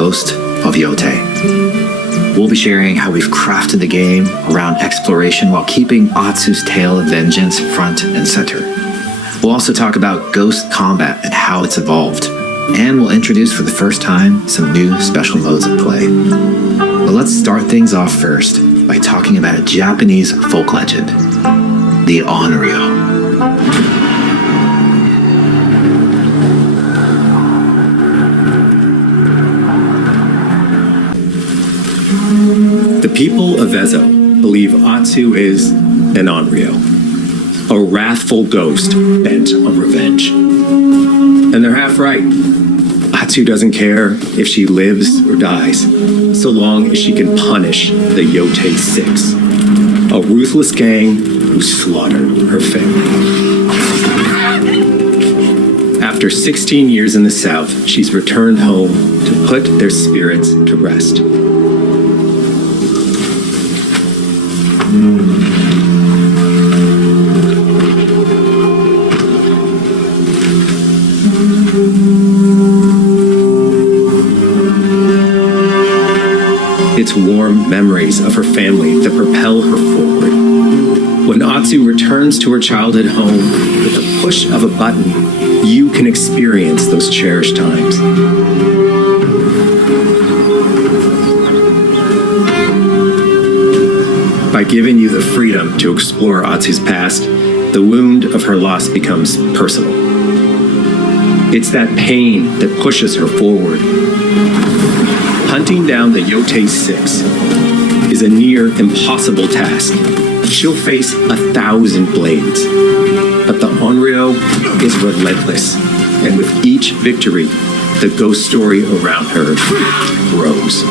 Ghost of Yōtei. We'll be sharing how we've crafted the game around exploration while keeping Atsu's tale of vengeance front and center. We'll also talk about ghost combat and how it's evolved. And we'll introduce for the first time some new special modes of play. But let's start things off first by talking about a Japanese folk legend, the Onryo. The people of Ezo believe Atsu is an Onryo, a wrathful ghost bent on revenge. And they're half right. Atsu doesn't care if she lives or dies, so long as she can punish the Yōtei Six, a ruthless gang who slaughtered her family. After 16 years in the south, she's returned home to put their spirits to rest. It's warm memories of her family that propel her forward. When Atsu returns to her childhood home, with the push of a button, you can experience those cherished times. By giving you the freedom to explore Atsu's past, the wound of her loss becomes personal. It's that pain that pushes her forward. Hunting down the Yōtei Six is a near impossible task. She'll face 1,000 blades, but the Onryo is relentless, and with each victory, the ghost story around her grows.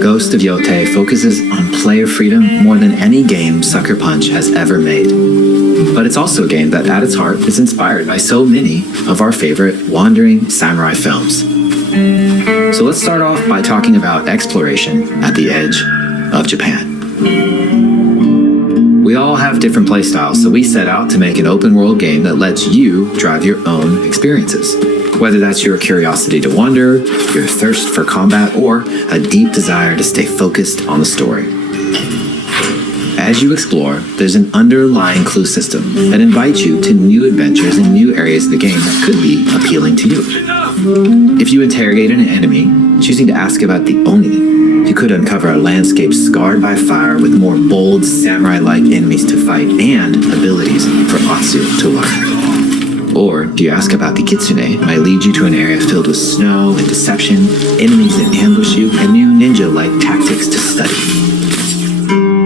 Ghost of Yōtei focuses on player freedom more than any game Sucker Punch has ever made. But it's also a game that at its heart is inspired by so many of our favorite wandering samurai films. So let's start off by talking about exploration at the edge of Japan. We all have different playstyles, so we set out to make an open world game that lets you drive your own experiences. Whether that's your curiosity to wander, your thirst for combat, or a deep desire to stay focused on the story. As you explore, there's an underlying clue system that invites you to new adventures and new areas of the game that could be appealing to you. If you interrogate an enemy, choosing to ask about the Oni, you could uncover a landscape scarred by fire with more bold, samurai-like enemies to fight and abilities for Atsu to learn. Or do you ask about the Kitsune, might lead you to an area filled with snow and deception, enemies that ambush you, and new ninja-like tactics to study.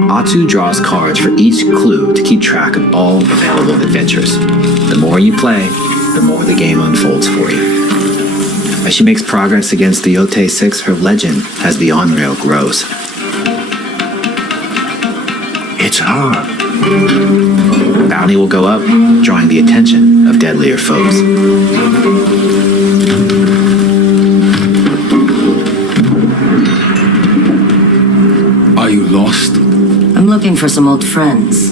Atsu draws cards for each clue to keep track of all available adventures. The more you play, the more the game unfolds for you. As she makes progress against the Yōtei Six, her legend as the Onryo grows. It's hard. Bounty will go up, drawing the attention of deadlier foes. Are you lost? I'm looking for some old friends.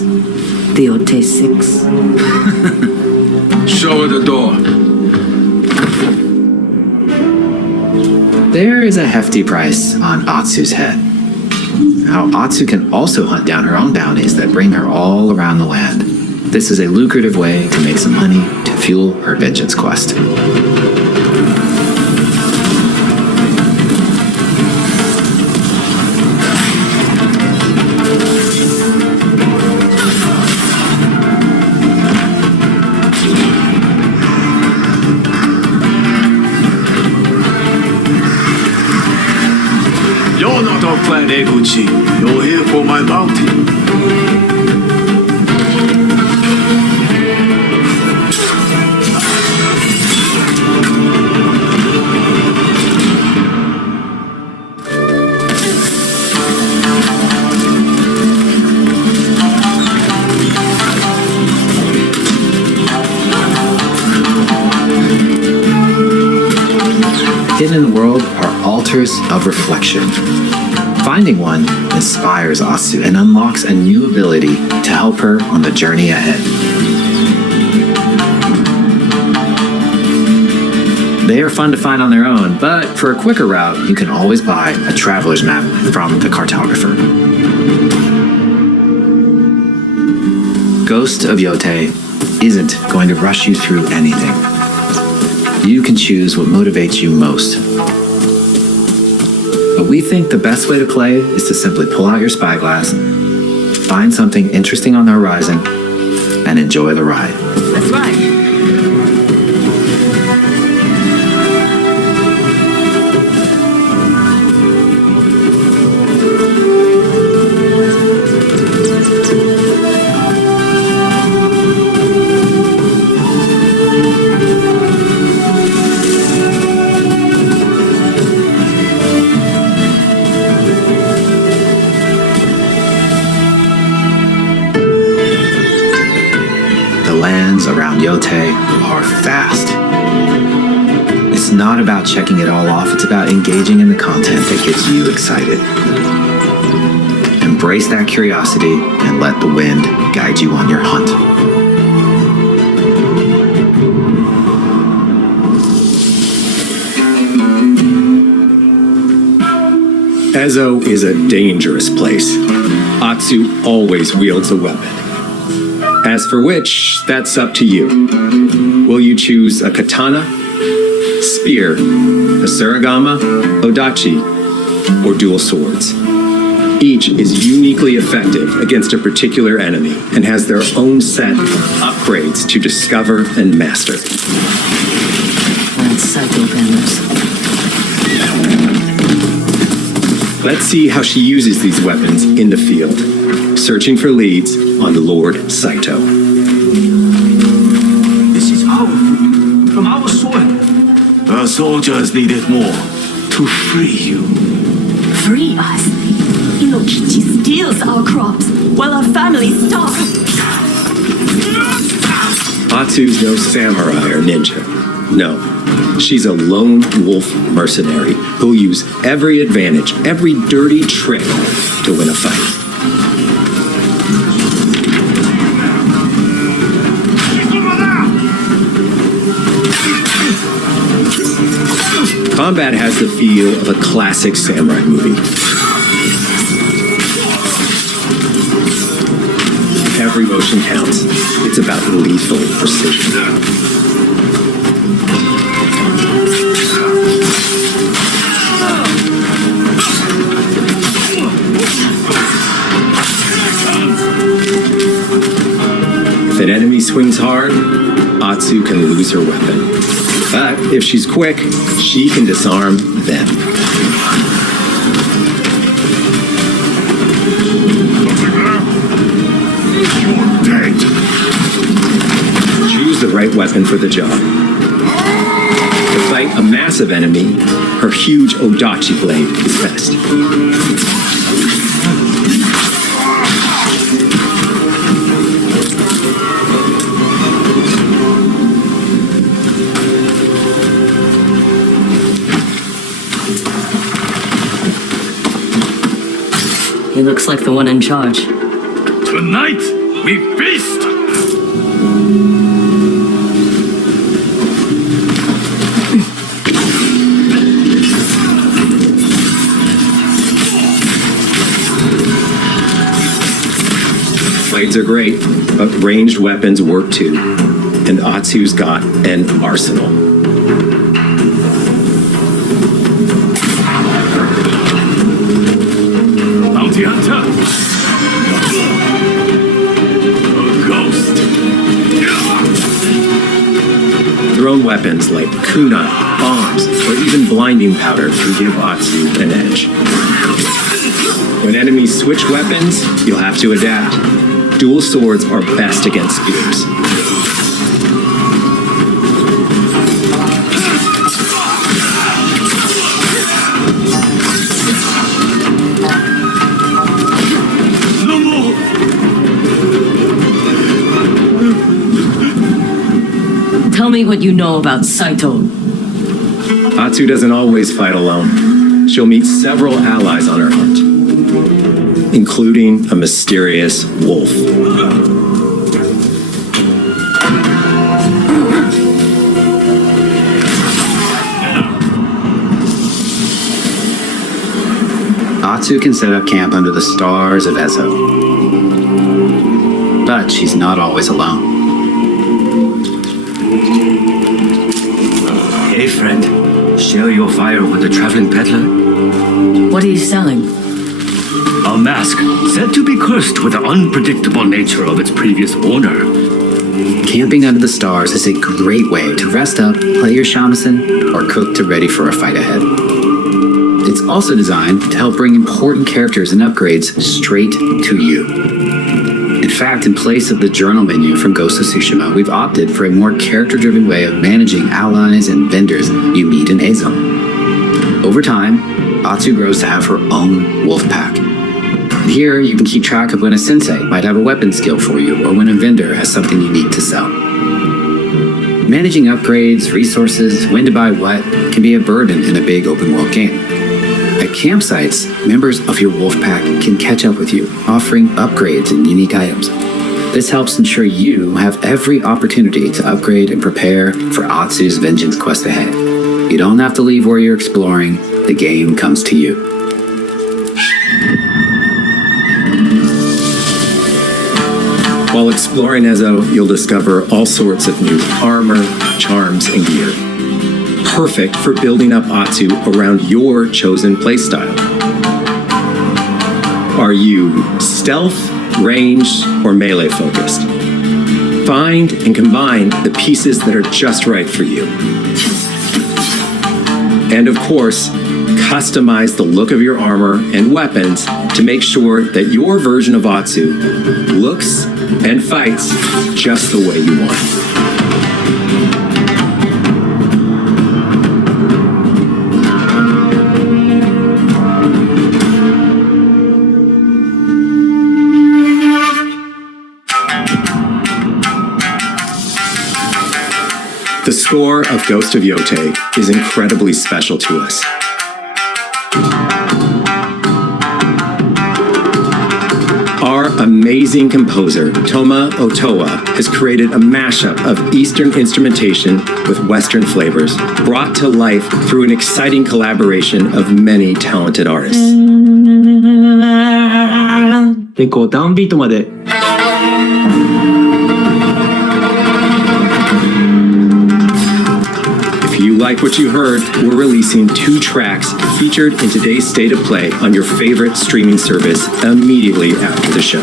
The Yōtei Six. Show her the door. There is a hefty price on Atsu's head. Now, Atsu can also hunt down her own bounties that bring her all around the land. This is a lucrative way to make some money to fuel her vengeance quest. You're not on Plan Eguchi. You're here for my bounty. Hidden in the world are altars of reflection. Finding one inspires Atsu and unlocks a new ability to help her on the journey ahead. They are fun to find on their own, but for a quicker route, you can always buy a traveler's map from the cartographer. Ghost of Yōtei isn't going to rush you through anything. You can choose what motivates you most. But we think the best way to play is to simply pull out your spyglass, find something interesting on the horizon, and enjoy the ride. That's right. Around Yōtei are fast. It's not about checking it all off, it's about engaging in the content that gets you excited. Embrace that curiosity and let the wind guide you on your hunt. Ezo is a dangerous place. Atsu always wields a weapon. As for which, that's up to you. Will you choose a katana, spear, a surigama, odachi, or dual swords? Each is uniquely effective against a particular enemy and has their own set of upgrades to discover and master. That's psycho banners. Let's see how she uses these weapons in the field, searching for leads on Lord Saito. This is hope from our soil. Our soldiers needed more to free you. Free us? Inokichi steals our crops while our families starve. Atsu's no samurai or ninja. No, she's a lone wolf mercenary who'll use every advantage, every dirty trick to win a fight. Combat has the feel of a classic samurai movie. Every motion counts. It's about lethal precision. If an enemy swings hard, Atsu can lose her weapon. But if she's quick, she can disarm them. You're dead. Choose the right weapon for the job. To fight a massive enemy, her huge odachi blade is best. He looks like the one in charge. Tonight, we feast! Blades are great, but ranged weapons work too. And Atsu's got an arsenal. Bounty hunter! A ghost! Thrown weapons like kunai, bombs, or even blinding powder can give Atsu an edge. When enemies switch weapons, you'll have to adapt. Dual swords are best against spears. No more! Tell me what you know about Saito. Atsu doesn't always fight alone. she'll meet several allies on her hunt, including a mysterious wolf. Atsu can set up camp under the stars of Ezo. But she's not always alone. Hey, friend. Share your fire with the traveling peddler? What are you selling? A mask said to be cursed with the unpredictable nature of its previous owner. Camping under the stars is a great way to rest up, play your shamisen, or cook to ready for a fight ahead. It's also designed to help bring important characters and upgrades straight to you. In fact, in place of the journal menu from Ghost of Tsushima, we've opted for a more character-driven way of managing allies and vendors you meet in Ezo. Over time, Atsu grows to have her own wolf pack. And here, you can keep track of when a sensei might have a weapon skill for you, or when a vendor has something unique to sell. Managing upgrades, resources, when to buy what, can be a burden in a big open-world game. At campsites, members of your wolf pack can catch up with you, offering upgrades and unique items. This helps ensure you have every opportunity to upgrade and prepare for Atsu's vengeance quest ahead. You don't have to leave where you're exploring, the game comes to you. While exploring Ezo, you'll discover all sorts of new armor, charms, and gear. Perfect for building up Atsu around your chosen playstyle. Are you stealth, ranged, or melee focused? Find and combine the pieces that are just right for you. And of course, customize the look of your armor and weapons to make sure that your version of Atsu looks and fights just the way you want. The score of Ghost of Yōtei is incredibly special to us. Our amazing composer, Toma Otoa, has created a mashup of Eastern instrumentation with Western flavors, brought to life through an exciting collaboration of many talented artists. で、こうダウンビートまで If you like what you heard, we're releasing 2 tracks featured in today's State of Play on your favorite streaming service immediately after the show.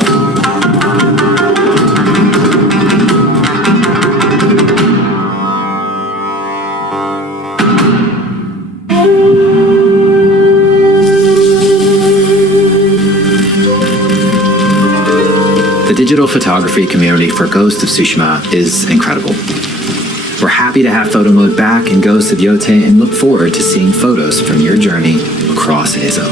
The digital photography community for Ghost of Tsushima is incredible. We're happy to have photo mode back in Ghost of Yōtei and look forward to seeing photos from your journey across Ezo.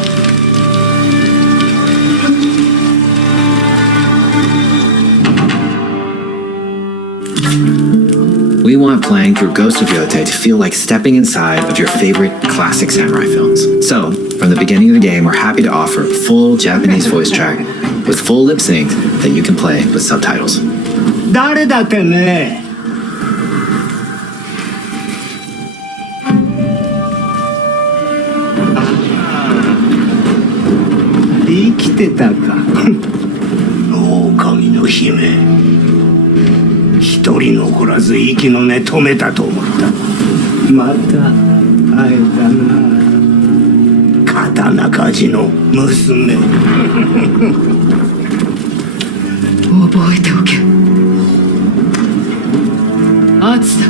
We want playing through Ghost of Yōtei to feel like stepping inside of your favorite classic samurai films. So, from the beginning of the game, we're happy to offer a full Japanese voice track with full lip sync that you can play with subtitles. 誰だってね生きてたか狼の姫一人残らず息の根止めたと思ったまた会えたな刀鍛冶の娘覚えておけ。アツだ。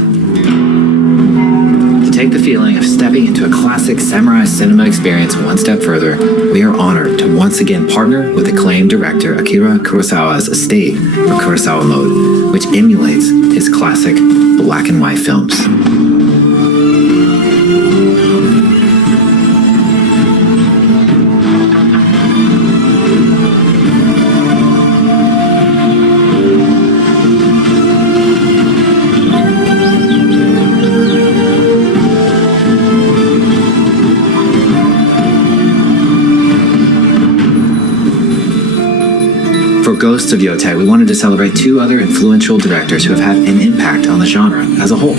To take the feeling of stepping into a classic samurai cinema experience one step further, we are honored to once again partner with acclaimed director Akira Kurosawa's estate of Kurosawa Mode, which emulates his classic black and white films. for Ghost of Yōtei, we wanted to celebrate two other influential directors who have had an impact on the genre as a whole.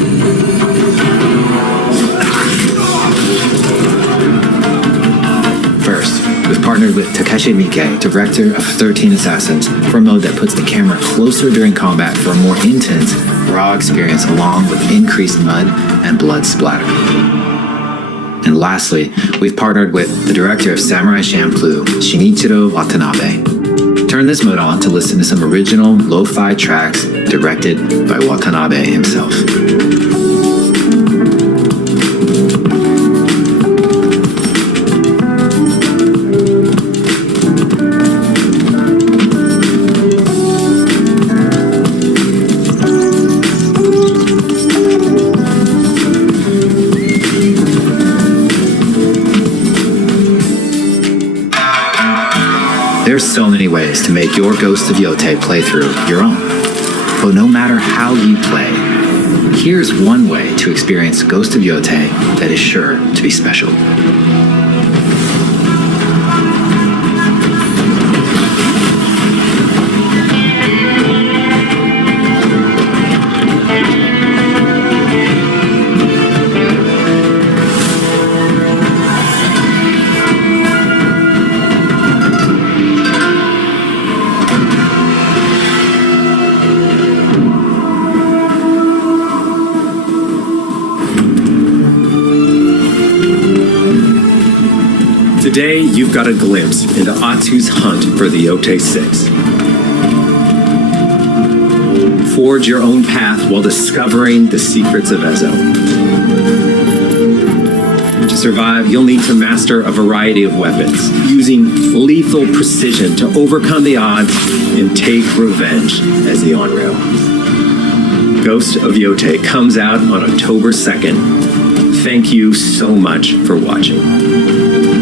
First, we've partnered with Takeshi Miike, director of 13 Assassins, for a mode that puts the camera closer during combat for a more intense, raw experience along with increased mud and blood splatter. And lastly, we've partnered with the director of Samurai Champloo, Shinichiro Watanabe. Turn this mode on to listen to some original lo-fi tracks directed by Watanabe himself. There's so many ways to make your Ghost of Yōtei playthrough your own. But no matter how you play, here's one way to experience Ghost of Yōtei that is sure to be special. Today, you've got a glimpse into Atsu's hunt for the Yōtei 6. Forge your own path while discovering the secrets of Ezo. To survive, you'll need to master a variety of weapons, using lethal precision to overcome the odds and take revenge as the on-rail. Ghost of Yōtei comes out on October 2nd. Thank you so much for watching.